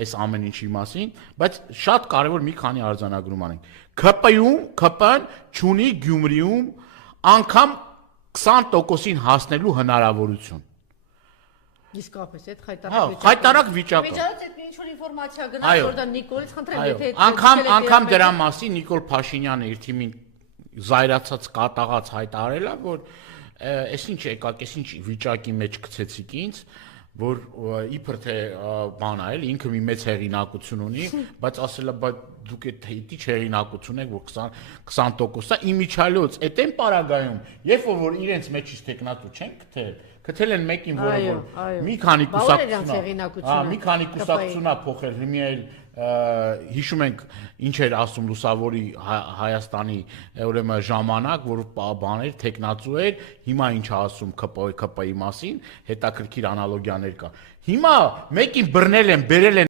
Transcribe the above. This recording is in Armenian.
այս ամեն ինչի մասին, բայց շատ կարևոր մի քանի արձանագրում անենք։ ԿՊ-ն չունի Գյումրիում անգամ 20%-ին հասնելու հնարավորություն։ Իսկապես այդ խայտարակ վիճակը։ Միջազգային այդ ինչ-որ ինֆորմացիա գնաց, որ դա Նիկոլից խնդրեմ, եթե անգամ դրա մասին Նիկոլ Փաշինյանը իր թիմին զայրացած կատաղած հայտարարել է, որ այս ինչ եկաք, այս ինչ վիճակի մեջ գցեցիք ինձ, որ իբր թե բան է, ինքը մի մեծ հեղինակություն ունի, բայց ասել է, բայց դուք այդ հետի հեղինակություն եք, որ 20%-ը իմիջիալոց, այդ այն պարագայում, երբ որ իրենց մեջից տեխնատու չեն գտել են մեկին, որը մի քանի կուսակցությունա փոխել, հիմա էլ հիշում ենք ինչ էր ասում լուսավորի Հայաստանի ուրեմն ժամանակ, որ բաներ տեխնացու էր, հիմա ինչ է ասում ԿՊ-ի մասին, հետաքրքիր անալոգիաներ կա։ Հիմա մեկին բռնել են, բերել են